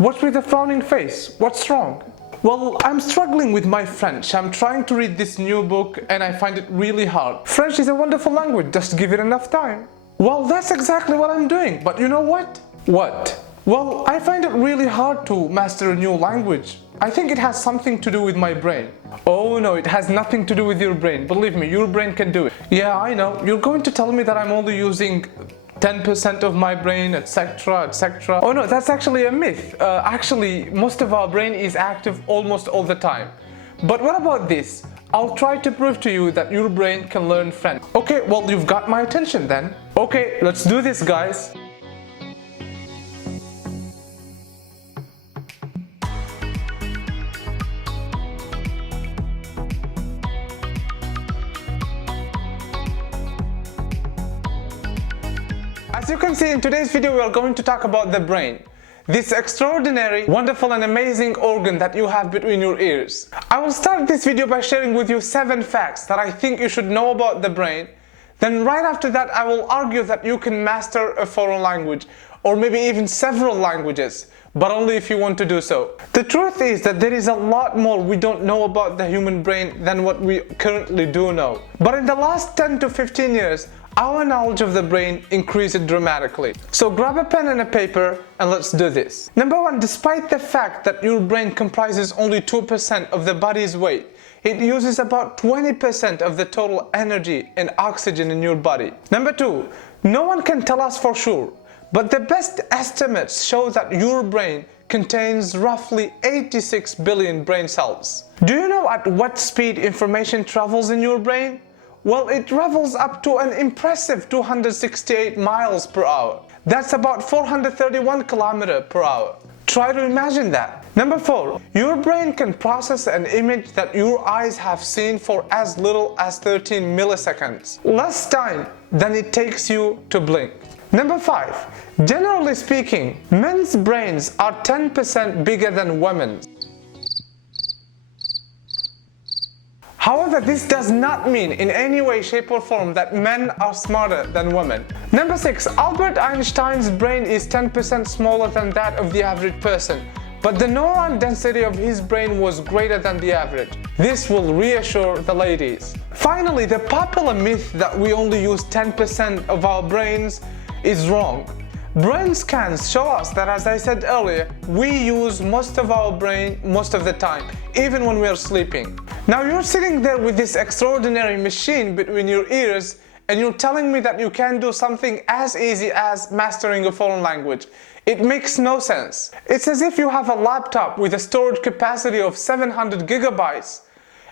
What's with the frowning face? What's wrong? Well, I'm struggling with my French. I'm trying to read this new book and I find it really hard. French is a wonderful language, just give it enough time. Well, that's exactly what I'm doing, but you know what? What? Well, I find it really hard to master a new language. I think it has something to do with my brain. Oh no, it has nothing to do with your brain. Believe me, your brain can do it. Yeah, I know. You're going to tell me that I'm only using 10% of my brain, etc, etc. Oh no, that's actually a myth. Actually, most of our brain is active almost all the time. But what about this? I'll try to prove to you that your brain can learn French. Okay, well, you've got my attention then. Okay, let's do this, guys. As you can see, in today's video we are going to talk about the brain. This extraordinary, wonderful and amazing organ that you have between your ears. I will start this video by sharing with you 7 facts that I think you should know about the brain. Then right after that I will argue that you can master a foreign language, or maybe even several languages, but only if you want to do so. The truth is that there is a lot more we don't know about the human brain than what we currently do know. But in the last 10 to 15 years, our knowledge of the brain increased dramatically. So grab a pen and a paper and let's do this. Number 1, despite the fact that your brain comprises only 2% of the body's weight, it uses about 20% of the total energy and oxygen in your body. Number 2, no one can tell us for sure, but the best estimates show that your brain contains roughly 86 billion brain cells. Do you know at what speed information travels in your brain? Well, it travels up to an impressive 268 miles per hour. That's about 431 kilometers per hour. Try to imagine that. Number 4, your brain can process an image that your eyes have seen for as little as 13 milliseconds. Less time than it takes you to blink. Number 5, generally speaking, men's brains are 10% bigger than women's. However, this does not mean in any way, shape or form that men are smarter than women. Number 6, Albert Einstein's brain is 10% smaller than that of the average person, but the neuron density of his brain was greater than the average. This will reassure the ladies. Finally, the popular myth that we only use 10% of our brains is wrong. Brain scans show us that, as I said earlier, we use most of our brain most of the time, even when we are sleeping. Now you're sitting there with this extraordinary machine between your ears and you're telling me that you can do something as easy as mastering a foreign language. It makes no sense. It's as if you have a laptop with a storage capacity of 700 gigabytes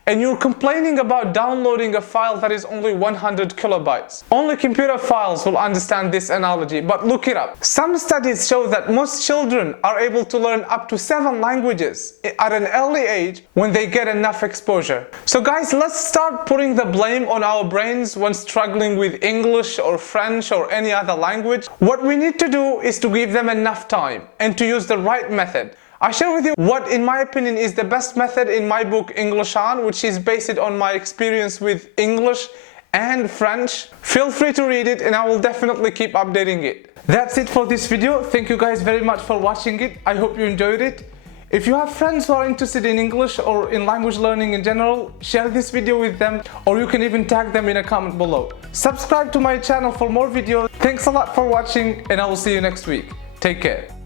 and you're complaining about downloading a file that is only 100 kilobytes. Only computer files will understand this analogy, but look it up. Some studies show that most children are able to learn up to 7 languages at an early age when they get enough exposure. So guys, let's start putting the blame on our brains when struggling with English or French or any other language. What we need to do is to give them enough time and to use the right method. I share with you what, in my opinion, is the best method in my book English On, which is based on my experience with English and French. Feel free to read it and I will definitely keep updating it. That's it for this video. Thank you guys very much for watching it. I hope you enjoyed it. If you have friends who are interested in English or in language learning in general, share this video with them, or you can even tag them in a comment below. Subscribe to my channel for more videos. Thanks a lot for watching and I will see you next week. Take care.